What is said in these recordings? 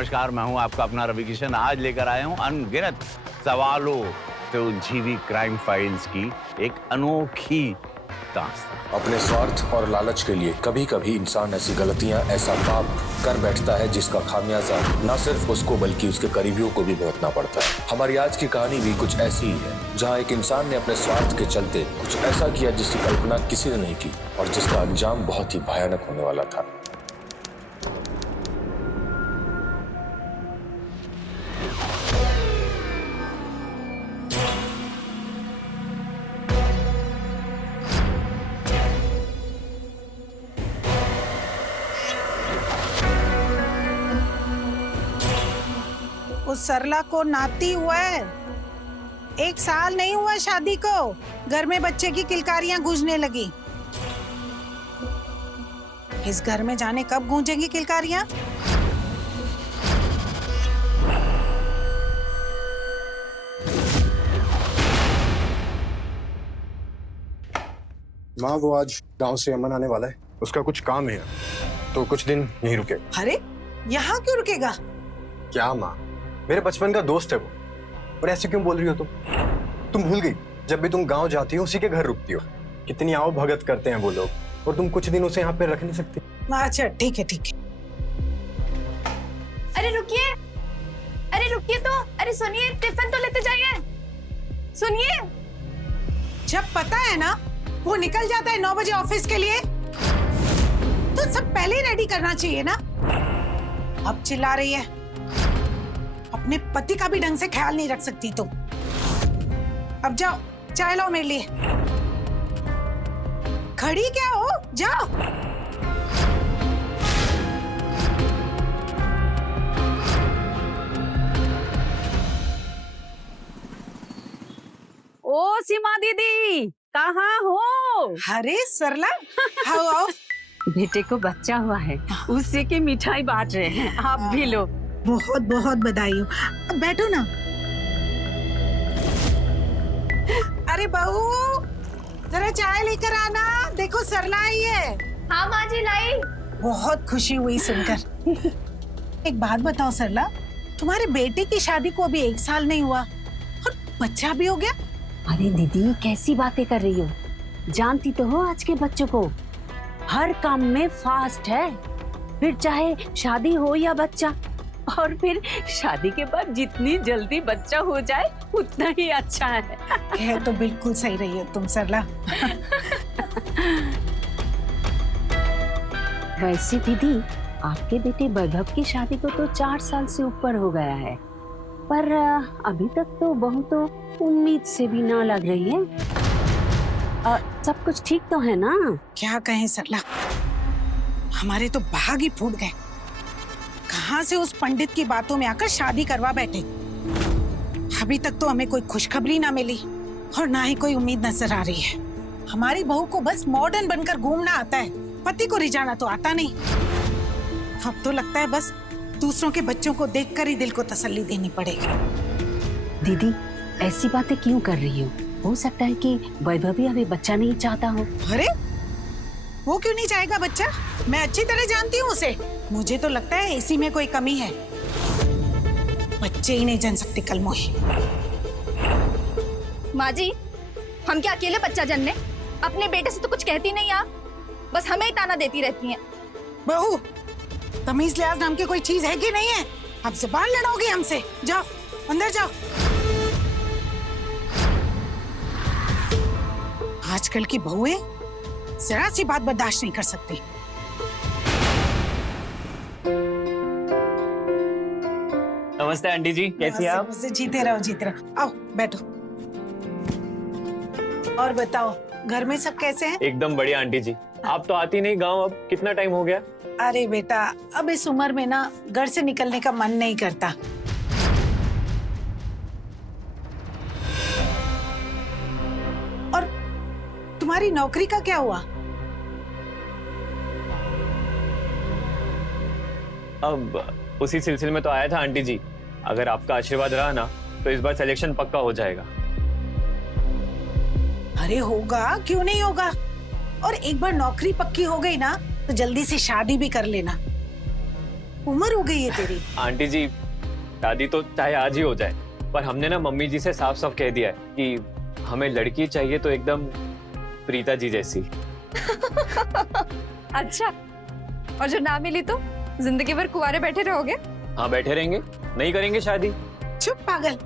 नमस्कार, मैं हूं आपका अपना रवि किशन। आज लेकर आया हूं अनगिनत सवालों से उलझी क्राइम फाइल्स की एक अनोखी दास्तान। अपने स्वार्थ और लालच के लिए कभी कभी इंसान ऐसी गलतियां, ऐसा पाप कर बैठता है जिसका खामियाजा न सिर्फ उसको बल्कि उसके करीबियों को भी भुगतना पड़ता है। हमारी आज की कहानी भी कुछ ऐसी ही है, जहां एक इंसान ने अपने स्वार्थ के चलते कुछ ऐसा किया जिसकी कल्पना किसी ने नहीं की और जिसका अंजाम बहुत ही भयानक होने वाला था। उस सरला को नाती हुआ है, 1 साल नहीं हुआ शादी को, घर में बच्चे की किलकारियां गूंजने लगी। इस घर में जाने कब गूंजेंगी किलकारियां? माँ, वो आज गांव से अमन आने वाला है, उसका कुछ काम है तो कुछ दिन यहीं रुके। अरे यहाँ क्यों रुकेगा? क्या माँ, मेरे बचपन का दोस्त है वो। और ऐसे क्यों बोल रही हो तुम भूल गई जब भी तुम गांव जाती हो उसी के घर रुकती हो। कितनी आओ भगत करते हैं वो लोग, और तुम कुछ दिन उसे यहाँ पे रख नहीं सकती। अच्छा ठीक है ठीक है। अरे रुकिए तो, अरे सुनिए, टिफिन तो लेते जाइए। सुनिए, जब पता है ना वो निकल जाता है 9 बजे ऑफिस के लिए, तो सब पहले ही रेडी करना चाहिए ना। अब चिल्ला रही है, अपने पति का भी ढंग से ख्याल नहीं रख सकती तुम। अब जाओ चाय लाओ मेरे लिए। खड़ी क्या हो, जाओ। ओ सीमा दीदी, कहाँ हो? अरे सरला, आओ आओ। बेटे को बच्चा हुआ है, उसी की मिठाई बांट रहे हैं, आप भी लो। बहुत बहुत बधाई हो। अब बैठो ना। अरे बहू, जरा चाय लेकर आना, देखो सरला आई है। हाँ माँ जी लाई। बहुत खुशी हुई सुनकर। एक बात बताओ सरला, तुम्हारे बेटे की शादी को अभी 1 साल नहीं हुआ और बच्चा भी हो गया? अरे दीदी, कैसी बातें कर रही हो? जानती तो हो आज के बच्चों को, हर काम में फास्ट है। फिर चाहे शादी हो या बच्चा, और फिर शादी के बाद जितनी जल्दी बच्चा हो जाए उतना ही अच्छा है। कह तो बिल्कुल सही रही हो तुम सरला। वैसे दीदी, आपके बेटे वैभव की शादी को तो 4 साल से ऊपर हो गया है, पर अभी तक तो बहू तो उम्मीद से भी ना लग रही है। सब कुछ ठीक तो है ना? क्या कहें सरला, हमारे तो भाग ही फूट गए। कहां से उस पंडित की बातों में आकर शादी करवा बैठे। अभी तक तो हमें कोई खुशखबरी ना मिली और ना ही कोई उम्मीद नजर आ रही है। हमारी बहू को बस मॉडर्न बनकर घूमना आता है, पति को रिझाना तो आता नहीं। अब तो लगता है बस दूसरों के बच्चों को देखकर ही दिल को तसल्ली देनी पड़ेगी। दीदी, ऐसी बातें क्यों कर रही हो सकता है कि वैभव भी अभी बच्चा नहीं चाहता हो। अरे वो क्यों नहीं चाहेगा बच्चा? मैं अच्छी तरह जानती हूँ उसे। मुझे तो लगता है इसी में कोई कमी है। बच्चे ही नहीं जन सकते कल मोही। माँ जी, हम क्या अकेले बच्चा जन्ने? अपने बेटे से तो कुछ कहती नहीं आप, बस हमें ही ताना देती रहती हैं। बहू, तमीज लिहाज नाम की कोई चीज है कि नहीं है? अब ज़बान लड़ाओगी हमसे? जाओ अंदर जाओ। आजकल की बहुएं जरा सी बात बर्दाश्त नहीं कर सकती। नमस्ते आंटी जी, कैसी हैं आप? जीते रहो जीते रहो। आओ बैठो। और बताओ, घर में सब कैसे हैं? एकदम बढ़िया आंटी जी। आप तो आती नहीं गांव, अब कितना टाइम हो गया? अरे बेटा, अब इस उम्र में ना घर से निकलने का मन नहीं करता। और तुम्हारी नौकरी का क्या हुआ? अब उसी सिलसिले में तो आया था आंटी जी। अगर आपका आशीर्वाद रहा ना तो इस बार सिलेक्शन पक्का हो जाएगा। अरे होगा, क्यों नहीं होगा। और एक बार नौकरी पक्की हो गई ना तो जल्दी से शादी भी कर लेना। उम्र हो गई है तेरी। आंटी जी, शादी तो चाहे आज ही हो जाए, पर हमने ना मम्मी जी से साफ साफ कह दिया है कि हमें लड़की चाहिए तो एकदम प्रीता जी जैसी। अच्छा, और जो ना मिली तो जिंदगी भर कुंवारे बैठे रहोगे? हाँ, बैठे रहेंगे, नहीं करेंगे शादी। चुप पागल,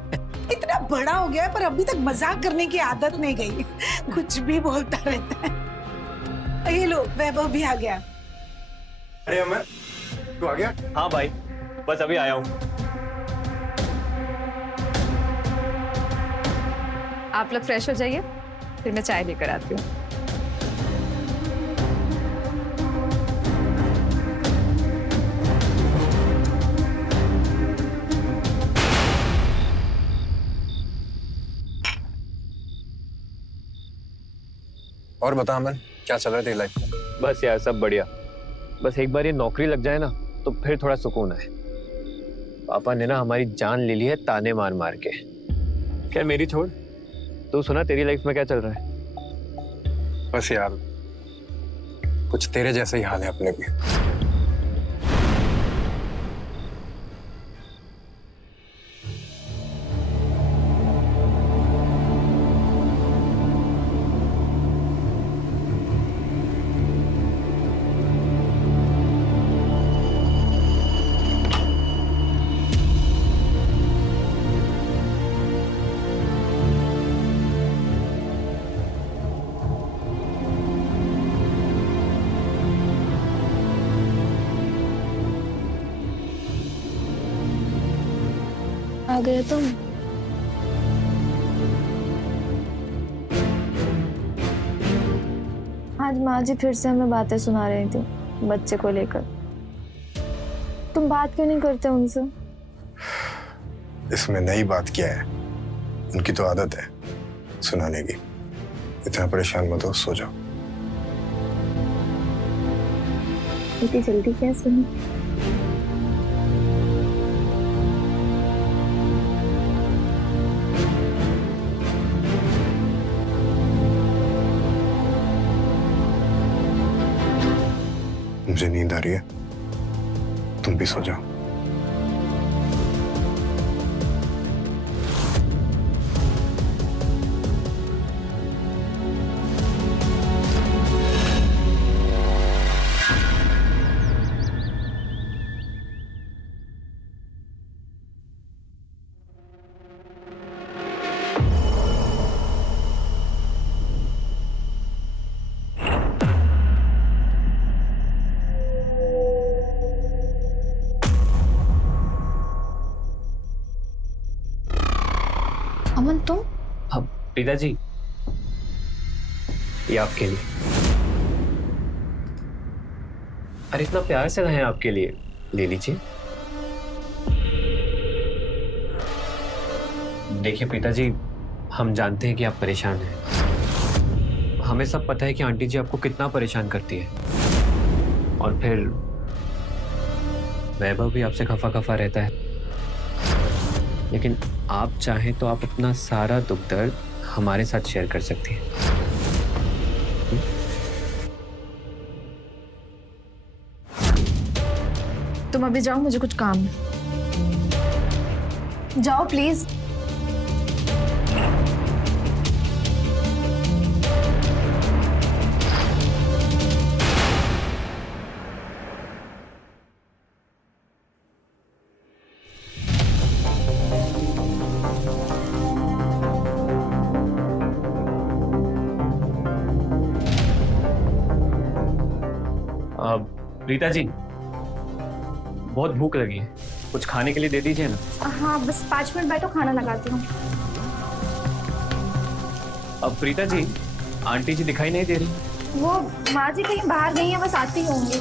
इतना बड़ा हो गया है पर अभी तक मजाक करने की आदत नहीं गई। कुछ भी बोलता रहता है। ये लो, वैभव भी आ गया। अरे अमर, तू आ गया? हाँ भाई, बस अभी आया हूँ। आप लोग फ्रेश हो जाइए, फिर मैं चाय लेकर आती हूँ। और बता अमन, क्या चल रहा है तेरी लाइफ में? बस यार, सब बढ़िया। बस एक बार ये नौकरी लग जाए ना तो फिर थोड़ा सुकून है। पापा ने ना हमारी जान ले ली है ताने मार मार के। खैर मेरी छोड़, तू सुना तेरी लाइफ में क्या चल रहा है? बस यार, कुछ तेरे जैसा ही हाल है अपने भी। आ गए तुम? आज माँ जी फिर से हमें बातें सुना रही थी बच्चे को लेकर। तुम बात क्यों नहीं करते उनसे? इसमें नई बात क्या है? उनकी तो आदत है सुनाने की। इतना परेशान मत हो, सो जाओ। इतनी जल्दी क्या सुनी? मुझे नींद आ रही है, तुम भी सो जाओ। अमन तुम? अब प्रीता जी, ये आपके लिए। अरे इतना प्यार से रहे आपके लिए, ले लीजिए। देखिए प्रीता जी, हम जानते हैं कि आप परेशान हैं। हमें सब पता है कि आंटी जी आपको कितना परेशान करती है, और फिर वैभव भी आपसे खफा खफा रहता है। लेकिन आप चाहें तो आप अपना सारा दुख दर्द हमारे साथ शेयर कर सकती हैं। तुम अभी जाओ, मुझे कुछ काम है। जाओ प्लीज। प्रीता जी, बहुत भूख लगी है, कुछ खाने के लिए दे दीजिए ना। हाँ, बस 5 मिनट बैठो, खाना लगाती हूँ। अब प्रीता जी, आंटी जी दिखाई नहीं दे रही। वो माँ जी कहीं बाहर गई है, बस आती होंगी।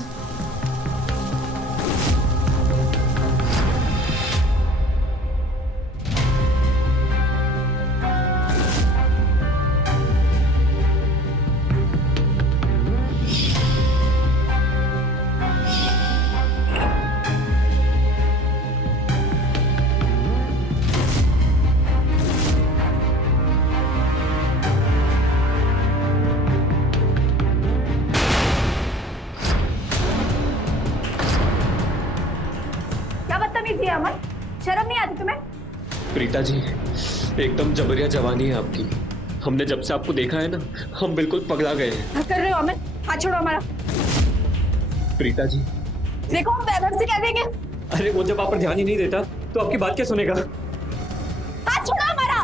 है अमन? शर्म नहीं आती तुम्हें? प्रीता जी, एकदम जबरिया जवानी है आपकी। हमने जब से आपको देखा है ना, हम बिल्कुल पगला गए हैं। क्या कर रहे हो अमन? हाथ छोड़ो हमारा। प्रीता जी, देखो हम वैभव से कह देंगे। अरे वो जब आप पर ध्यान ही नहीं देता तो आपकी बात क्या सुनेगा? हाथ छोड़ो हमारा,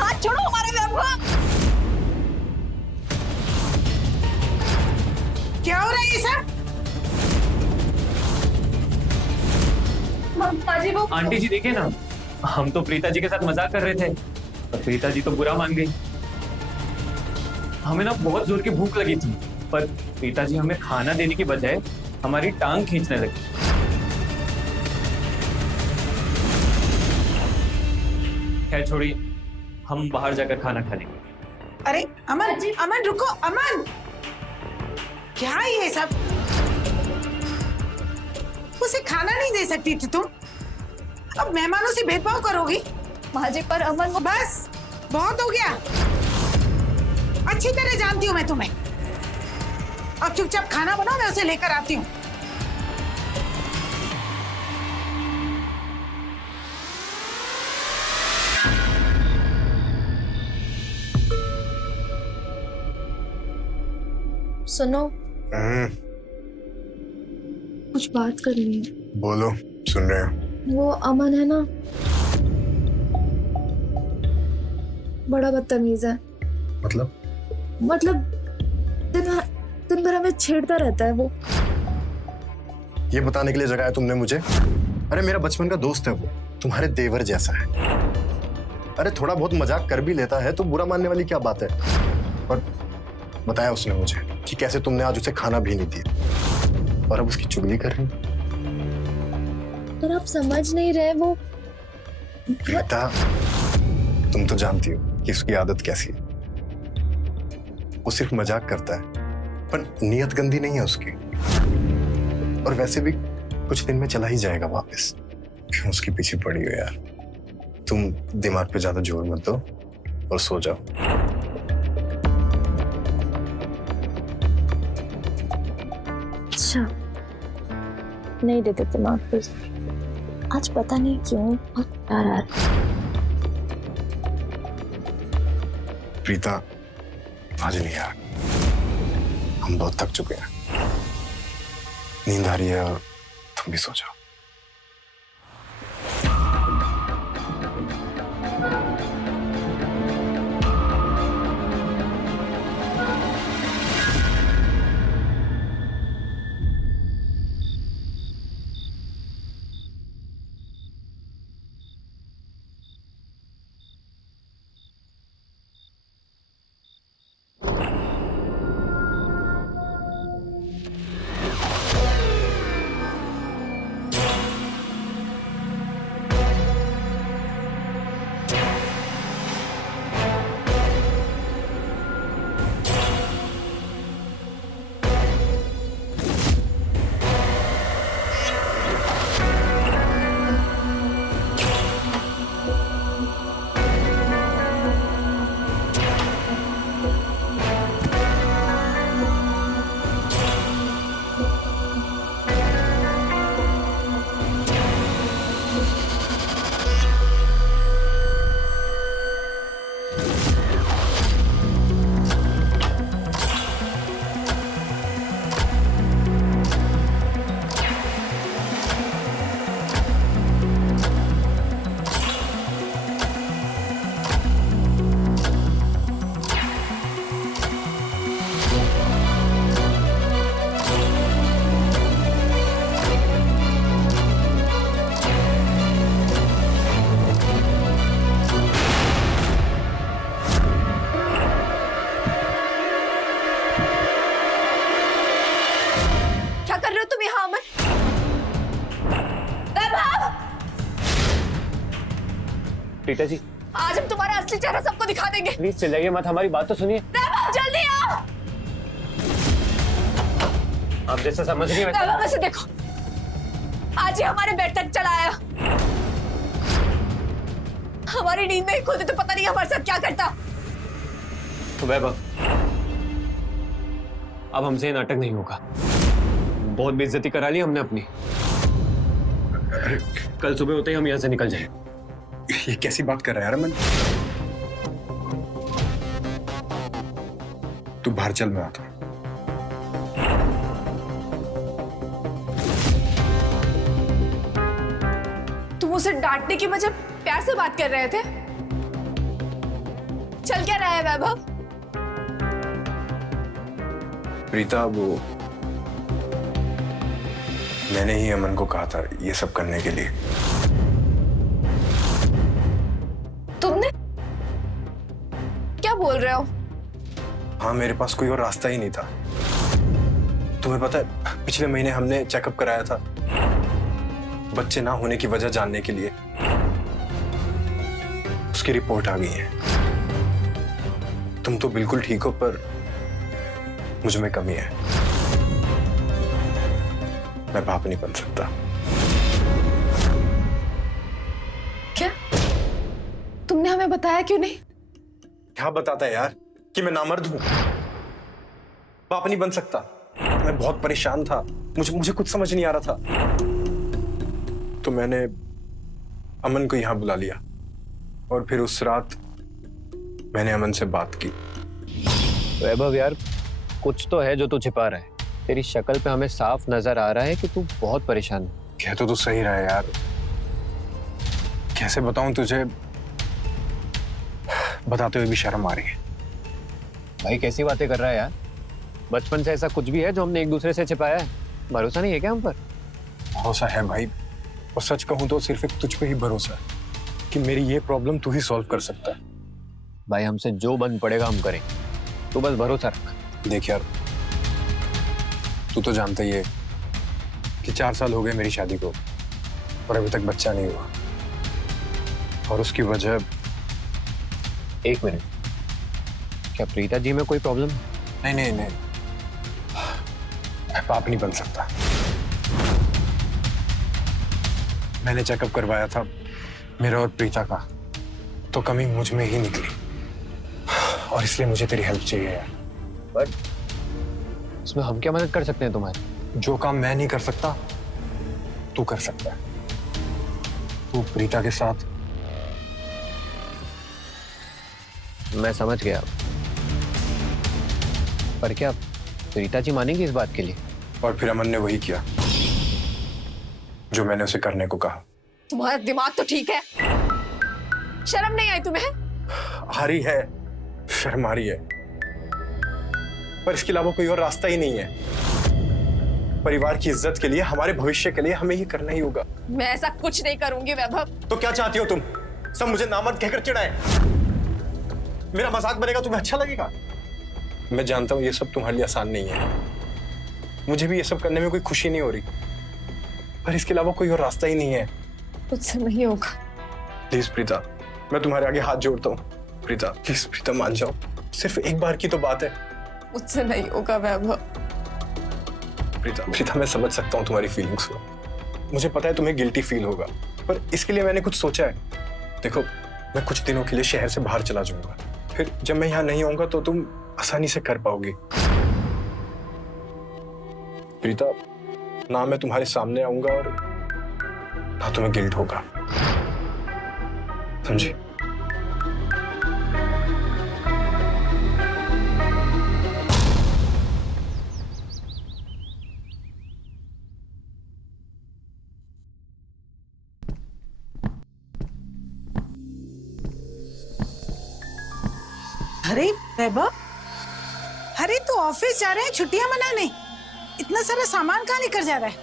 हाथ छोड़ो हमारे वैभव। क्या हो रहा है ये सब? ममता जी वो आंटी जी देखिए ना, हम तो प्रीता जी के साथ मजाक कर रहे थे पर प्रीता जी तो बुरा मान गई। हमें ना बहुत जोर की भूख लगी थी पर प्रीता जी हमें खाना देने की बजाय हमारी टांग खींचने लगी। खैर छोड़िए, हम बाहर जाकर खाना खा लेंगे। अरे अमन, अमन रुको, अमन क्या है ये सब? उसे खाना नहीं दे सकती थी तुम? अब मेहमानों से भेदभाव करोगी? माँ जी पर अमन वो बस बहुत हो गया। अच्छी तरह जानती हूँ मैं तुम्हें। अब चुपचाप खाना बनाओ, मैं उसे लेकर आती हूँ। सुनो, कुछ बात करनी है। बोलो, सुन रहे हैं। वो अमन है ना, बड़ा बदतमीज है। मतलब दिन भर हमें छेड़ता रहता है वो। ये बताने के लिए जगाया तुमने मुझे? अरे मेरा बचपन का दोस्त है वो, तुम्हारे देवर जैसा है। अरे थोड़ा बहुत मजाक कर भी लेता है तो बुरा मानने वाली क्या बात है? और बताया उसने मुझे कि कैसे तुमने आज उसे खाना भी नहीं दिया और अब उसकी चुगली कर रही। पर आप समझ नहीं रहे वो। प्रीता, तुम तो जानती हो कि उसकी आदत कैसी है। वो सिर्फ मजाक करता है पर नियत गंदी नहीं है उसकी। और वैसे भी कुछ दिन में चला ही जाएगा वापस। क्यों उसके पीछे पड़ी हो यार? तुम दिमाग पे ज्यादा जोर मत दो और सो जाओ। अच्छा, नहीं देते दिमाग पे। आज पता नहीं क्यों बहुत प्यार आ रहा है। प्रीता, आज नहीं यार, हम बहुत थक चुके हैं। नींद आ रही है और तुम भी सो जाओ। प्रीता जी, आज हम तुम्हारा असली चेहरा सबको दिखा देंगे। प्लीज चिल्लाइए मत, हमारी बात तो सुनिए। वैभव, जल्दी आओ। आप जैसा समझ रही हैं वैभव, वैसे देखो, आज ही हमारे बेड तक चला आया। हमारी नींद में ही खुलते तो पता नहीं हमारे साथ क्या करता। तो वैभव, अब हमसे ये नाटक नहीं होगा। बहुत बेइज्जती करा ली हमने अपनी। कल सुबह होते ही हम यहाँ से निकल जाएं। ये कैसी बात कर रहा है यार अमन? तू बाहर चल, मैं आता हूं। तुम उसे डांटने की वजह प्यार से बात कर रहे थे। चल क्या रहा है वैभव? प्रीता, वो मैंने ही अमन को कहा था ये सब करने के लिए। तुमने? क्या बोल रहे हो? हाँ, मेरे पास कोई और रास्ता ही नहीं था। तुम्हें पता है, पिछले महीने हमने चेकअप कराया था बच्चे ना होने की वजह जानने के लिए। उसकी रिपोर्ट आ गई है। तुम तो बिल्कुल ठीक हो, पर मुझ में कमी है। मैं बाप नहीं बन सकता। क्या? तुमने हमें बताया क्यों नहीं? क्या बताता है यार कि मैं नामर्द हूं, बाप नहीं बन सकता। मैं बहुत परेशान था, मुझे कुछ समझ नहीं आ रहा था। तो मैंने अमन को यहां बुला लिया और फिर उस रात मैंने अमन से बात की। वैभव यार, कुछ तो है जो तू छिपा रहा है। तेरी शक्ल पे हमें साफ नजर आ रहा है कि तू बहुत परेशान है। कह तो तू सही रहा है यार, कैसे बताऊं तुझे, बताते हुए भी शर्म आ रही है। भाई कैसी बातें कर रहा है यार? बचपन से ऐसा कुछ भी है जो हमने एक दूसरे से छिपाया है? भरोसा नहीं है क्या हम पर? भरोसा है भाई, और सच कहूं तो सिर्फ एक तुझ पे ही भरोसा है कि मेरी ये प्रॉब्लम तू ही सॉल्व कर सकता है। भाई हमसे जो बन पड़ेगा हम करें, तू बस भरोसा रख। देख यार, तू तो जानता ही है कि 4 साल हो गए मेरी शादी को और अभी तक बच्चा नहीं हुआ। और उसकी वजह, एक मिनट, क्या प्रीता जी में कोई प्रॉब्लम? नहीं नहीं नहीं, मैं बाप नहीं बन सकता। मैंने चेकअप करवाया था मेरा और प्रीता का, तो कमी मुझ में ही निकली, और इसलिए मुझे तेरी हेल्प चाहिए यार। बट इसमें हम क्या मदद कर सकते हैं तुम्हारी? जो काम मैं नहीं कर सकता तू कर सकता है। तू प्रीता के साथ। मैं समझ गया, पर क्या प्रीता जी मानेंगी इस बात के लिए? और फिर अमन ने वही किया जो मैंने उसे करने को कहा। तुम्हारा दिमाग तो ठीक है, शर्म नहीं आई तुम्हें? आ रही है, शर्म आ रही है, पर इसके अलावा कोई और रास्ता ही नहीं है। परिवार की इज्जत के लिए, हमारे भविष्य के लिए हमें ये करना ही होगा। मैं ऐसा कुछ नहीं करूंगी वैभव। तो क्या चाहती हो तुम? सब मुझे नामर्द कहकर चिढ़ाए? मेरा मजाक बनेगा, तुम्हें अच्छा लगेगा? मैं जानता हूं ये सब तुम्हारे लिए आसान नहीं है, मुझे भी ये सब करने में कोई खुशी नहीं हो रही, पर इसके अलावा कोई और रास्ता ही नहीं है। मुझसे नहीं होगा। प्लीज प्रीता, मैं तुम्हारे आगे हाथ जोड़ता हूँ। प्रीता प्लीज, प्रीता मान जाओ, सिर्फ एक बार की तो बात है। मुझसे नहीं होगा वैभव। प्रीता, प्रीता मैं समझ सकता हूँ तुम्हारी फीलिंग्स को, मुझे पता है तुम्हें गिल्टी फील होगा, पर इसके लिए मैंने कुछ सोचा है। देखो, मैं कुछ दिनों के लिए शहर से बाहर चला जाऊंगा, फिर जब मैं यहाँ नहीं आऊंगा तो तुम आसानी से कर पाओगी। प्रीता, ना मैं तुम्हारे सामने आऊंगा और ना तुम्हें गिल्ट होगा, समझी? अरे वैभव, अरे तू ऑफिस जा रहे हैं छुट्टियां मनाने? इतना सारा सामान कहाँ लेकर जा रहा है?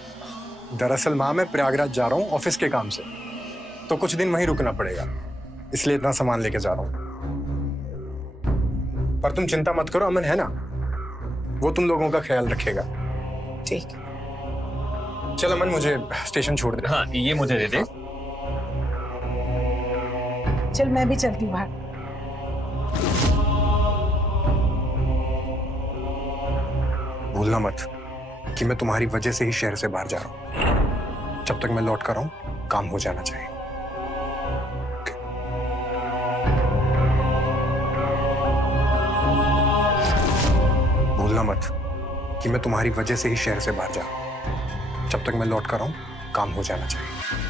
दरअसल माँ, मैं प्रयागराज जा रहा हूँ ऑफिस के काम से, तो कुछ दिन वहीं रुकना पड़ेगा, इसलिए इतना सामान लेके जा रहा हूँ। पर तुम चिंता मत करो, अमन है ना, वो तुम लोगों का ख्याल रखेगा। ठीक। चल अमन, मुझे स्टेशन छोड़ दे। हाँ, ये मुझे दे दे। चल मैं भी चलती हूँ बाहर। भूलना मत कि मैं तुम्हारी वजह से ही शहर से बाहर जा रहा हूं। जब तक मैं लौट कर आऊं, काम हो जाना चाहिए। भूलना मत कि मैं तुम्हारी वजह से ही शहर से बाहर जा रहा हूं। जब तक मैं लौट कर आऊं, काम हो जाना चाहिए।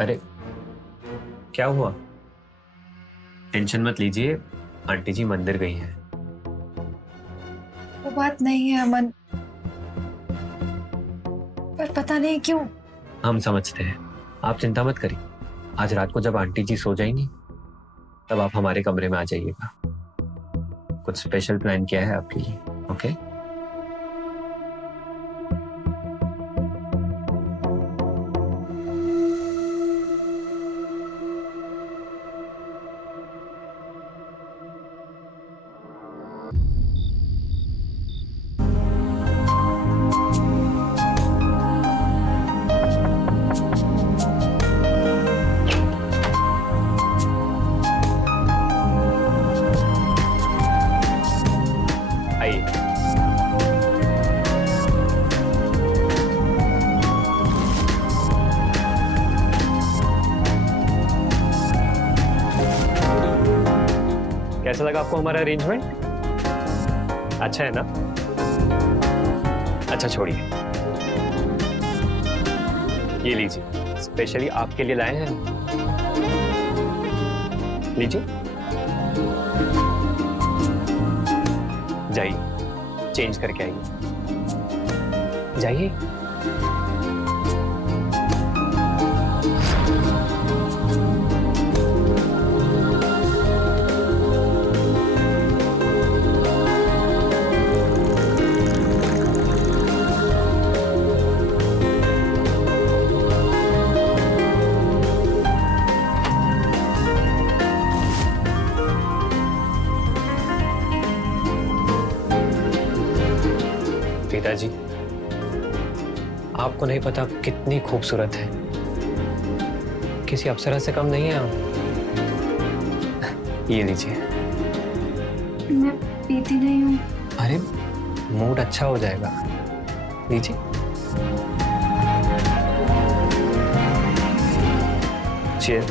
अरे क्या हुआ? टेंशन मत लीजिए, आंटी जी मंदिर गई हैं। वो बात नहीं है अमन, पर पता नहीं क्यों। हम समझते हैं, आप चिंता मत करिए। आज रात को जब आंटी जी सो जाएंगी तब आप हमारे कमरे में आ जाइएगा। कुछ स्पेशल प्लान किया है आपके लिए, ओके? आइए। कैसा लगा आपको हमारा अरेंजमेंट? अच्छा है ना? अच्छा छोड़िए, ये लीजिए, स्पेशली आपके लिए लाए हैं। लीजिए, जाइए चेंज करके आइए, जाइए। पिताजी, आपको नहीं पता कितनी खूबसूरत है, किसी अप्सरा से कम नहीं है आप। ये लीजिए। मैं पीती नहीं हूँ। अरे मूड अच्छा हो जाएगा, लीजिए। चीयर।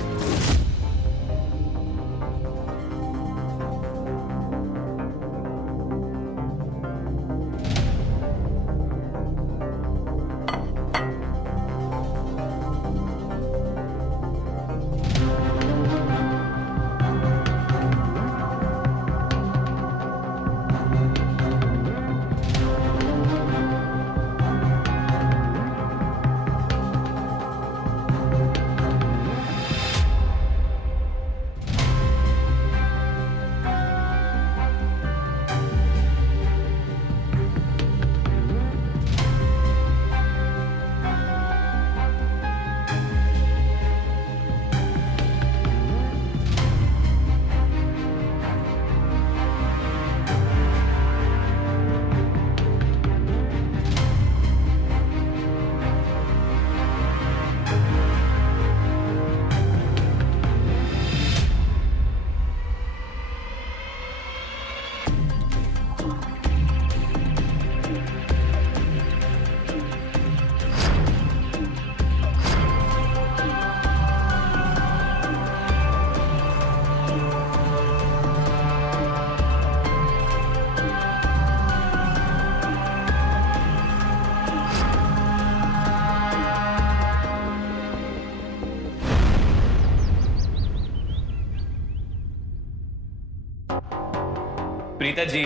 प्रीता जी,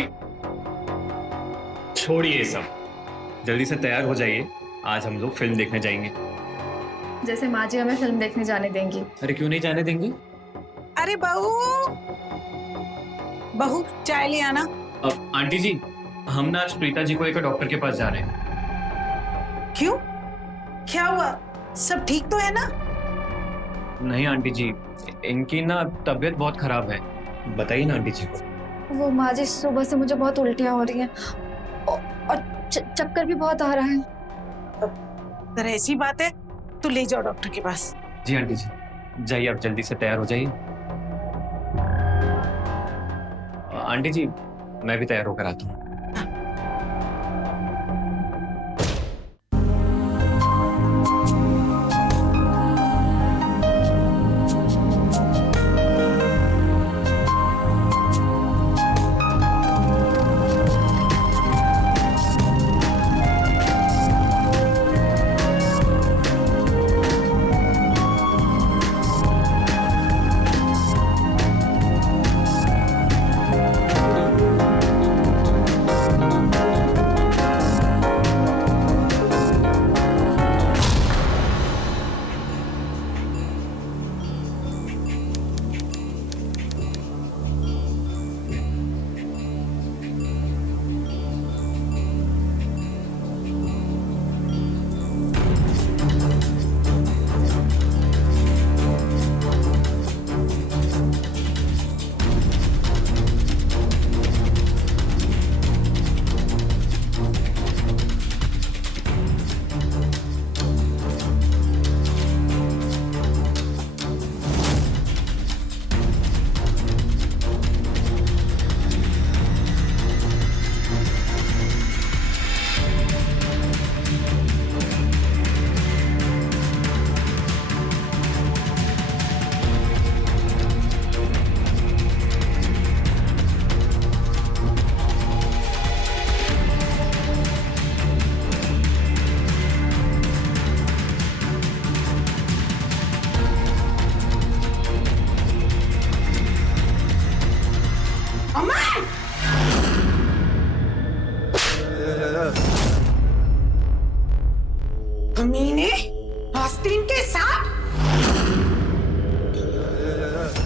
छोड़िए सब, जल्दी से तैयार हो जाइए, आज हम लोग फिल्म देखने जाएंगे। जैसे माँ जी हमें फिल्म देखने जाने देंगी। अरे क्यों नहीं जाने देंगे? अरे बहू, बहू चाय ले आना। अब आंटी जी, हम ना आज प्रीता जी को लेकर डॉक्टर के पास जा रहे हैं। क्यों, क्या हुआ? सब ठीक तो है ना? नहीं आंटी जी, इनकी ना तबीयत बहुत खराब है। बताइए ना आंटी जी को। वो माँ जी, सुबह से मुझे बहुत उल्टियाँ हो रही हैं और चक्कर भी बहुत आ रहा है। अगर ऐसी बात है तो ले जाओ डॉक्टर के पास। जी आंटी जी, जाइए आप जल्दी से तैयार हो जाइए। आंटी जी, मैं भी तैयार होकर आता हूँ।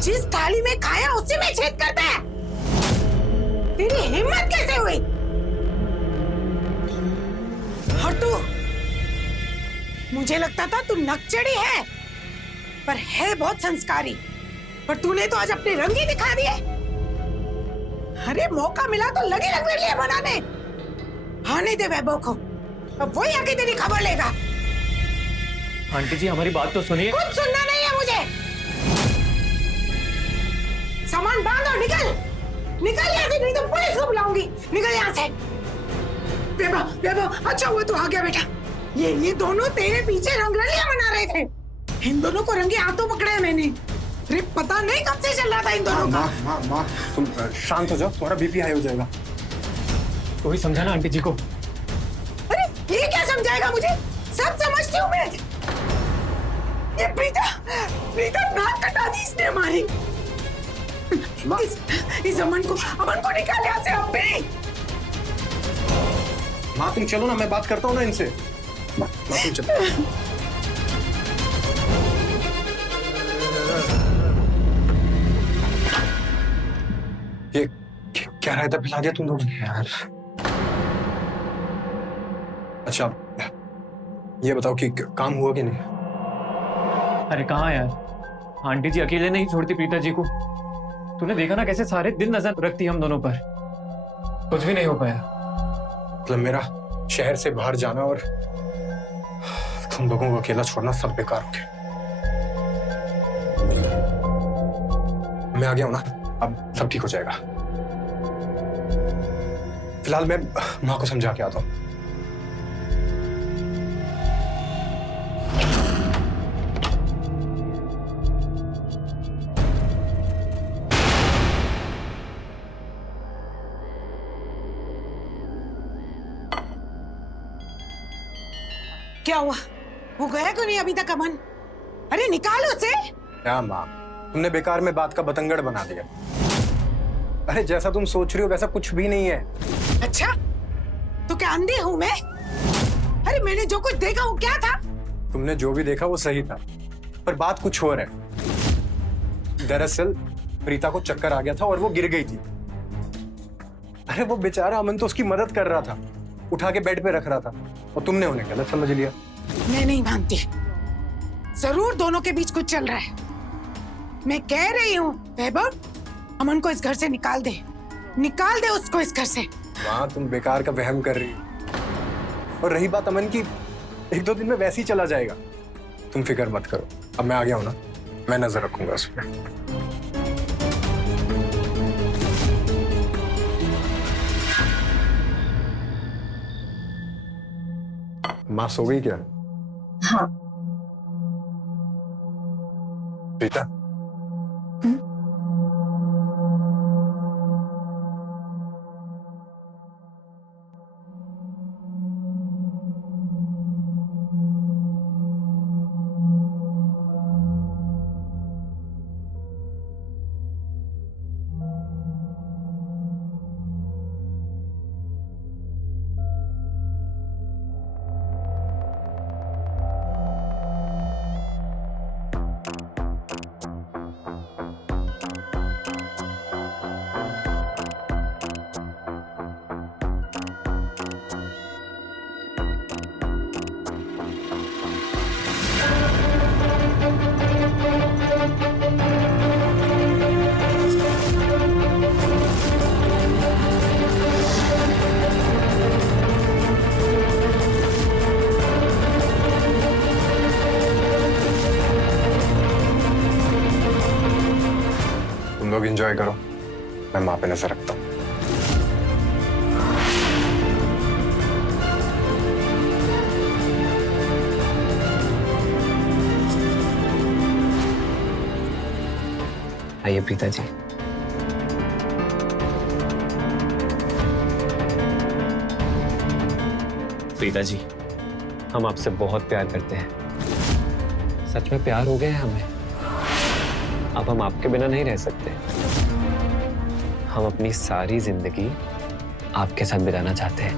जिस थाली में खाया उसी में छेद करता है। तेरी हिम्मत कैसे हुई? और तू, मुझे लगता था तू नकचड़ी है, पर है बहुत संस्कारी। पर तूने तो आज अपने रंग ही दिखा दिए। अरे मौका मिला तो लगे रंगरलियां बनाने। आने दे वैभव को, अब वही आके तेरी खबर लेगा। आंटी जी हमारी बात तो सुनिए। कुछ सुनना नहीं है मुझे। सामान बांध और निकल, निकल यहाँ से, नहीं तो पुलिस को बुलाऊंगी। निकल यहाँ से। वैभव, वैभव, अच्छा हुआ तू आ गया बेटा। ये दोनों तेरे पीछे रंगरलियां बना रहे थे। इन दोनों को रंगे हाथों पकड़ा है मैंने। अरे पता नहीं कब से चल रहा था इन दोनों का। माँ, तुम शांत हो जाओ, तुम्हारा बीपी हाई हो जाएगा। तो ही समझाना आंटी जी को। अरे ये क्या समझाएगा मुझे? सब समझती हूँ मैं। ये प्रीता नाक कटा दी इसने हमारी। इस अमन को निकाल यहाँ से अब भी। माँ तुम चलो ना, मैं बात करता हूँ ना इनसे। माँ तुम चलो। ये क्या रायता पिला दिया तुम लोगों ने यार। अच्छा ये बताओ कि काम हुआ कि नहीं? अरे कहाँ यार, आंटी जी अकेले नहीं छोड़ती प्रीता जी को। तूने देखा ना कैसे सारे दिन नजर रखती हम दोनों पर। कुछ भी नहीं हो पाया। मतलब मेरा शहर से बाहर जाना और तुम लोगों को अकेला छोड़ना सब बेकार हो गया। मैं आ गया हूं ना, अब सब ठीक हो जाएगा। फिलहाल मैं माँ को समझा के आता हूं। क्या हुआ? वो गया क्यों नहीं अभी तक अमन? अरे निकालो उसे। क्या माँ, तुमने बेकार में बात का बतंगड़ बना दिया। अरे जैसा तुम सोच रही हो वैसा कुछ भी नहीं है। अच्छा तो क्या अंधी हूं मैं? अरे मैंने जो कुछ देखा वो क्या था? तुमने जो भी देखा वो सही था, पर बात कुछ और है। दरअसल प्रीता को चक्कर आ गया था और वो गिर गई थी। अरे वो बेचारा अमन तो उसकी मदद कर रहा था, उठा के बेड पे रख रहा था, और तुमने उन्हें गलत समझ लिया। मैं नहीं मानती। जरूर दोनों के बीच कुछ चल रहा है। मैं कह रही हूँ वैभव, अमन को इस घर से निकाल दे, निकाल दे उसको इस घर से। माँ तुम बेकार का वहम कर रही हो। और रही बात अमन की, 1-2 दिन में वैसे ही चला जाएगा। तुम फिक्र मत करो, अब मैं आ गया हूं ना, मैं नजर रखूंगा उस पर। माँ सो गई क्या? हाँ। प्रीता, तुम लोग एंजॉय करो, मैं माँ पे नजर रखता हूँ। आइए प्रीता जी। प्रीता जी, हम आपसे बहुत प्यार करते हैं। सच में प्यार हो गया है हमें। अब हम आपके बिना नहीं रह सकते। हम अपनी सारी जिंदगी आपके साथ बिताना चाहते हैं।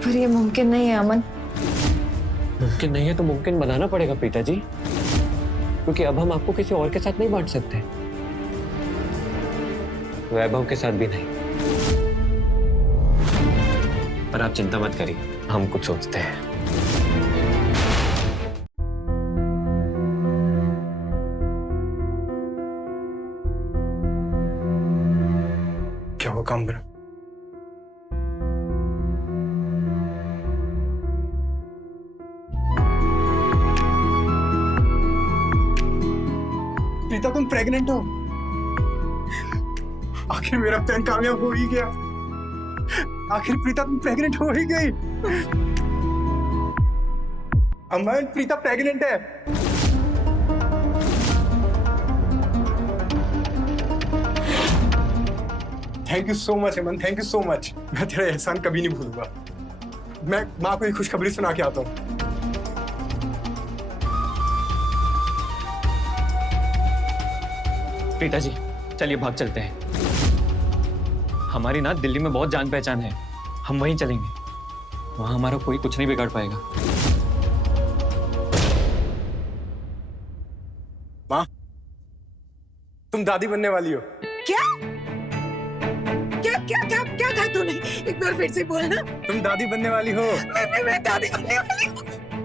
पर ये मुमकिन नहीं है अमन। मुमकिन नहीं है तो मुमकिन बनाना पड़ेगा प्रीता जी, क्योंकि अब हम आपको किसी और के साथ नहीं बांट सकते, वैभव के साथ भी नहीं। पर आप चिंता मत करिए, हम कुछ सोचते हैं। क्या हुआ कामरा? प्रीता तुम प्रेग्नेंट हो? आखिर मेरा प्लान कामयाब हो ही गया। आखिर प्रीता तुम प्रेग्नेंट हो ही गई। अमन, प्रीता प्रेग्नेंट है। Thank you so much Aman, thank you so much. मैं तेरा एहसान कभी नहीं भूलूंगा। मैं माँ को एक खुशखबरी सुना के आता हूँ। प्रीता जी चलिए भाग चलते हैं। हमारी ना दिल्ली में बहुत जान पहचान है, हम वहीं चलेंगे, वहां हमारा कोई कुछ नहीं बिगाड़ पाएगा। माँ, तुम दादी बनने वाली हो। क्या क्या क्या क्या क्या कहा तूने? एक बार फिर से बोलना। तुम दादी बनने वाली हो। मैं दादी बनने वाली हूँ।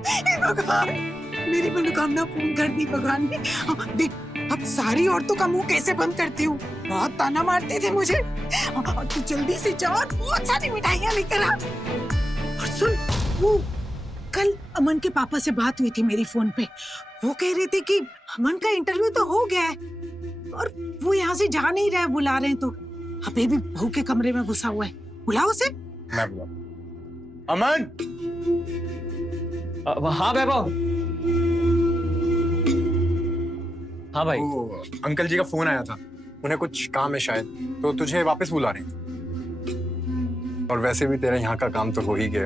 हे भगवान, मेरी मनोकामना पूर्ण कर दी भगवान ने। देख, अब सारी औरतों का मुंह कैसे बंद करती हूँ। बहुत ताना मारते थे मुझे। और तू जल्दी से जा और बहुत सारी मिठाइयाँ लेकर आ। और सुन, वो कल अमन के पापा से बात हुई थी मेरी फोन पे। वो कह रहे थे कि अमन का इंटरव्यू तो हो गया है और वो यहाँ से जा नहीं रहे, बुला रहे हैं। तो अभी भी बहू के कमरे में घुसा हुआ है, बुलाओ उसे। मैं बुलाऊं? अमन! हाँ वैभव। हाँ भाई। वो अंकल जी का फोन आया था, उन्हें कुछ काम है शायद, तो तुझे वापस बुला रहे हैं। और वैसे भी तेरा यहाँ का काम तो हो ही गया,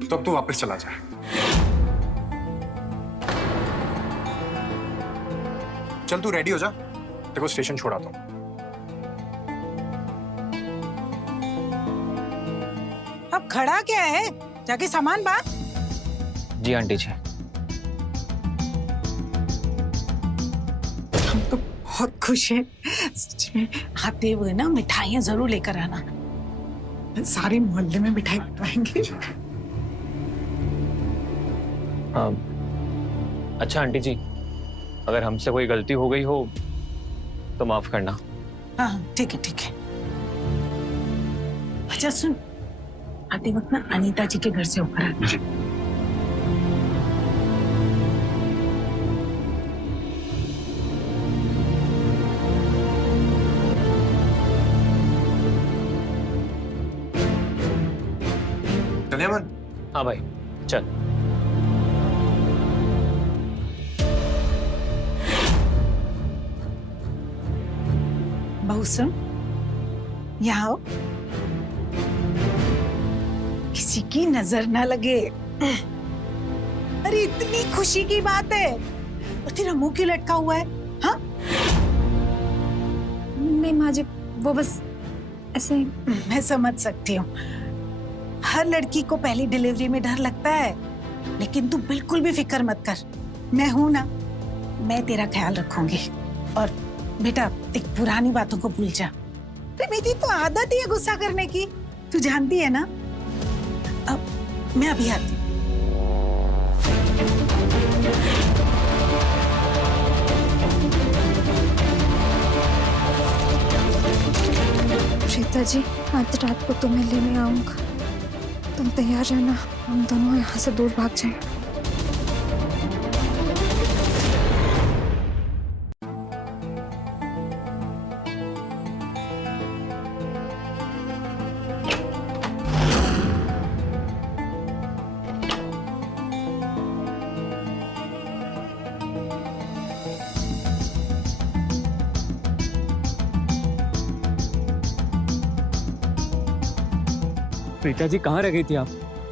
तो अब तू वापस चला जा। चल तू रेडी हो जा, तेरे को स्टेशन छोड़ाता हूँ। अब खड़ा क्या है, जाके सामान बांध। जी आंटी जी। हम तो बहुत खुश हैं। सच में आते हुए ना मिठाइयाँ जरूर लेकर आना, सारे मोहल्ले में मिठाई बंटवाएंगे। अच्छा आंटी जी, अगर हमसे कोई गलती हो गई हो तो माफ करना। हाँ ठीक है ठीक है। अच्छा सुन, आते वक्त ना अनीता जी के घर से होकर आना। चले अमन? हाँ भाई चल। बहू सुन, यहाँ आओ, किसी की नजर ना लगे। अरे इतनी खुशी की बात है, और तेरा मुंह क्यों लटका हुआ है? हाँ नहीं माँ जी, वो बस ऐसे ही। मैं समझ सकती हूँ, हर लड़की को पहली डिलीवरी में डर लगता है, लेकिन तू बिल्कुल भी फिक्र मत कर, मैं हूं ना, मैं तेरा ख्याल रखूंगी। और बेटा एक पुरानी बातों को भूल जा। मेरी तो आदत ही है गुस्सा करने की, तू जानती है ना। अब मैं अभी आती हूँ। प्रीता जी, आज रात को तुम्हें लेने आऊंगा, तुम तैयार रहना, हम दोनों यहाँ से दूर भाग जाएं। प्रीता जी कहाँ रह गई थी आप?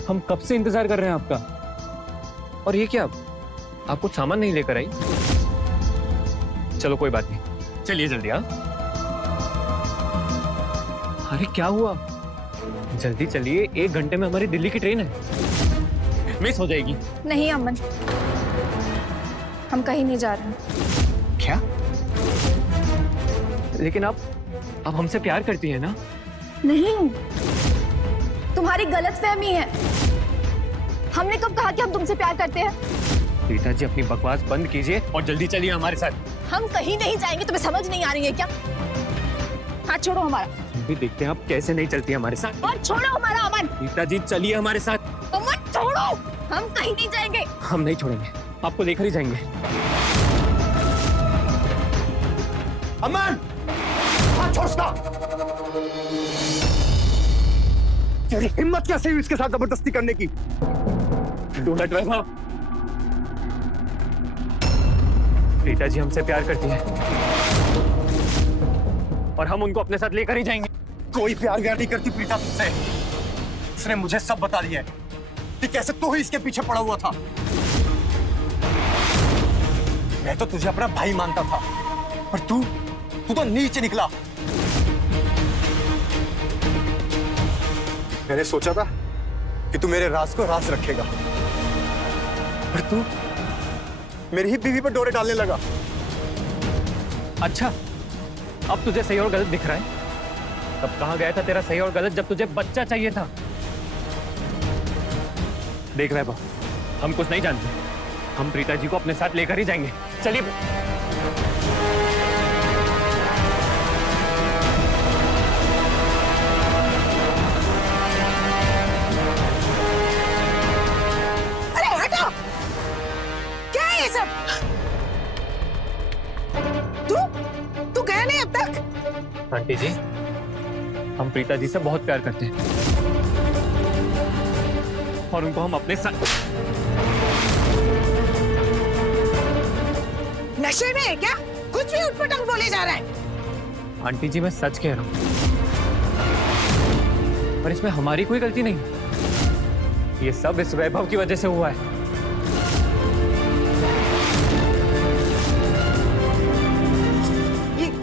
हम कब से इंतजार कर रहे हैं आपका। और ये क्या, आप कुछ सामान नहीं लेकर आई? चलो कोई बात नहीं, चलिए जल्दी। हाँ अरे क्या हुआ, जल्दी चलिए, 1 घंटे में हमारी दिल्ली की ट्रेन है। मिस हो जाएगी। नहीं अमन, हम कहीं नहीं जा रहे हैं। क्या? लेकिन आप हमसे प्यार करती है ना? नहीं, तुम्हारी गलतफहमी है। हमने कब कहा कि हम तुमसे प्यार करते हैं? रीता जी, अपनी बकवास बंद कीजिए और जल्दी चलिए हमारे साथ। हम कहीं नहीं जाएंगे, तुम्हें समझ नहीं आ रही है क्या? हाथ छोड़ो हमारा। हम भी देखते हैं आप कैसे नहीं चलती हमारे साथ। और छोड़ो हमारा अमन। रीता जी, चलिए हमारे साथ। अमन छोड़ो, हम कहीं नहीं जाएंगे। हम नहीं छोड़ेंगे, आपको लेकर ही जाएंगे। अमन, हाथ छोड़ उसका। तेरी हिम्मत कैसे हुई इसके साथ जबरदस्ती करने की? डोंट हट वैभव। रीता जी हमसे प्यार करती है और हम उनको अपने साथ लेकर ही जाएंगे। कोई प्यार व्यार नहीं करती प्रीता तुझसे। उसने मुझे सब बता दिया है कि कैसे तू ही इसके पीछे पड़ा हुआ था। मैं तो तुझे अपना भाई मानता था, पर तू तो नीचे निकला। मैंने सोचा था कि तू मेरे राज को राज रखेगा, पर तू मेरी ही बीवी पर डोरे डालने लगा। अच्छा, अब तुझे सही और गलत दिख रहा है? तब कहाँ गया था तेरा सही और गलत जब तुझे बच्चा चाहिए था? देख वैभव, हम कुछ नहीं जानते। हम प्रीता जी को अपने साथ लेकर ही जाएंगे। चलिए। अरे हटो, क्या है ये सब? तू गया नहीं अब तक? आंटी जी, हम प्रीता जी से बहुत प्यार करते हैं और उनको हम अपने साथ। नशे में है क्या? कुछ भी उठपटांग बोले जा रहा है। आंटी जी, मैं सच कह रहा हूं, पर इसमें हमारी कोई गलती नहीं। ये सब इस वैभव की वजह से हुआ है।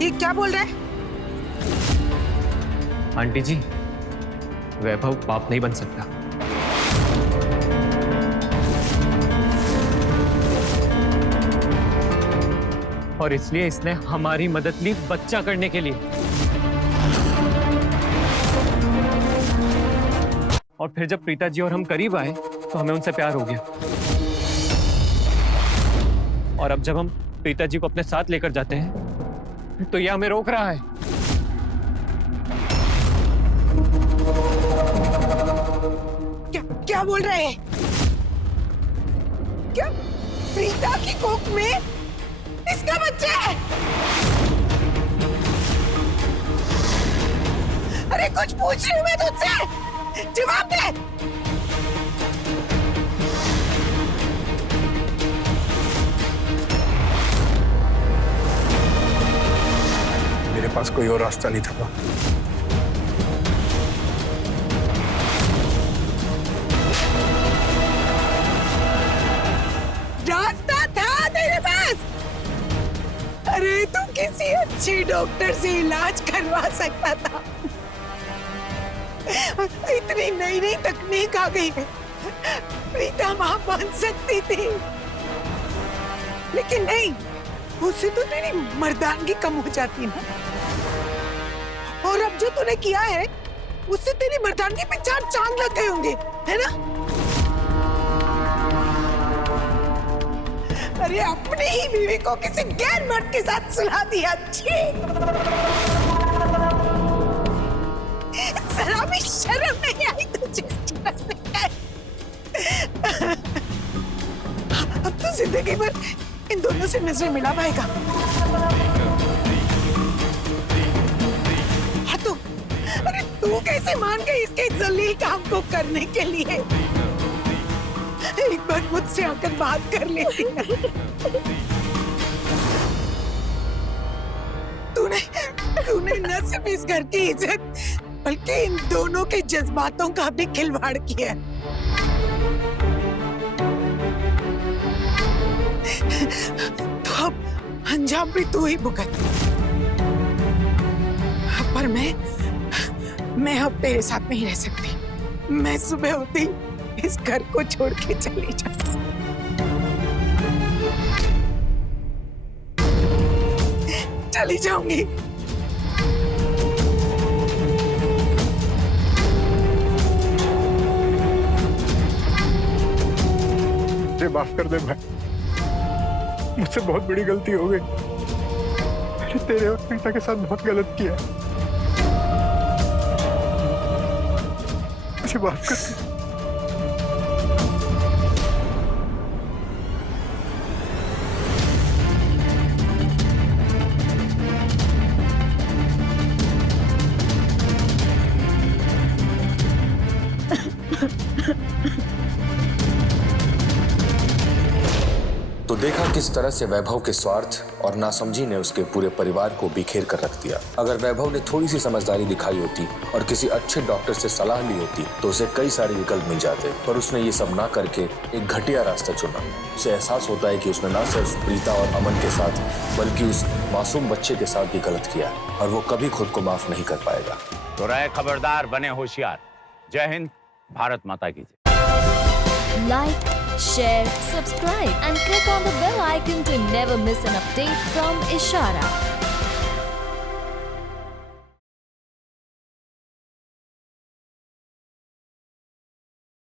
ये क्या बोल रहा है? आंटी जी, वैभव बाप नहीं बन सकता। और इसलिए इसने हमारी मदद ली बच्चा करने के लिए। और फिर जब प्रीता जी और हम करीब आए तो हमें उनसे प्यार हो गया। और अब जब हम प्रीता जी को अपने साथ लेकर जाते हैं तो यह हमें रोक रहा है। क्या बोल रहे हैं? क्या प्रीता की कोख में इसका बच्चा है? अरे कुछ पूछ रही हूँ मैं तुझसे, जवाब दे। मेरे पास कोई और रास्ता नहीं था। रास्ता था तेरे पास? अरे तू किसी अच्छे डॉक्टर से इलाज करवा सकता था। इतनी नई नई तकनीक आ गई है, प्रीता मां बन सकती थी। लेकिन नहीं, उससे तो तेरी मर्दानगी कम हो जाती ना। और अब जो तूने किया है उससे तेरी मर्दानगी पे चार चांद लग गए होंगे, है ना? अरे अपनी ही बीवी को किसी गैर मर्द के साथ सुला दिया। छी! जरा भी शर्म नहीं आई तुझे? अब तो जिंदगी भर इन दोनों से नजरें मिला पाएगा। हाँ तो, अरे तू कैसे मान गई इसके जलील काम को करने के लिए? एक बार मुझसे आकर बात कर लेती है। तूने न सिर्फ इस घर की इज्जत बल्कि इन दोनों के जज्बातों का भी खिलवाड़ किया है। तो अब अंजाम भी तू ही भुगत। पर मैं अब तेरे साथ नहीं रह सकती। मैं सुबह होती इस घर को छोड़ के चली जा। चली जाऊंगी। मुझे माफ कर दे भाई, मुझसे बहुत बड़ी गलती हो गई। मैंने तेरे और प्रीता के साथ बहुत गलत किया। मुझे माफ कर दे। तो देखा किस तरह से वैभव के स्वार्थ और नासमझी ने उसके पूरे परिवार को बिखेर कर रख दिया। अगर वैभव ने थोड़ी सी समझदारी दिखाई होती और किसी अच्छे डॉक्टर से सलाह ली होती तो उसे कई सारे विकल्प मिल जाते, पर उसने ये सब ना करके एक घटिया रास्ता चुना। उसे एहसास होता है कि उसने ना सिर्फ प्रीता और अमन के साथ बल्कि उस मासूम बच्चे के साथ भी गलत किया और वो कभी खुद को माफ नहीं कर पाएगा। तो रहे खबरदार, बने होशियार। जय हिंद, भारत माता की जय। Like, share, subscribe and click on the bell icon to never miss an update from Ishara.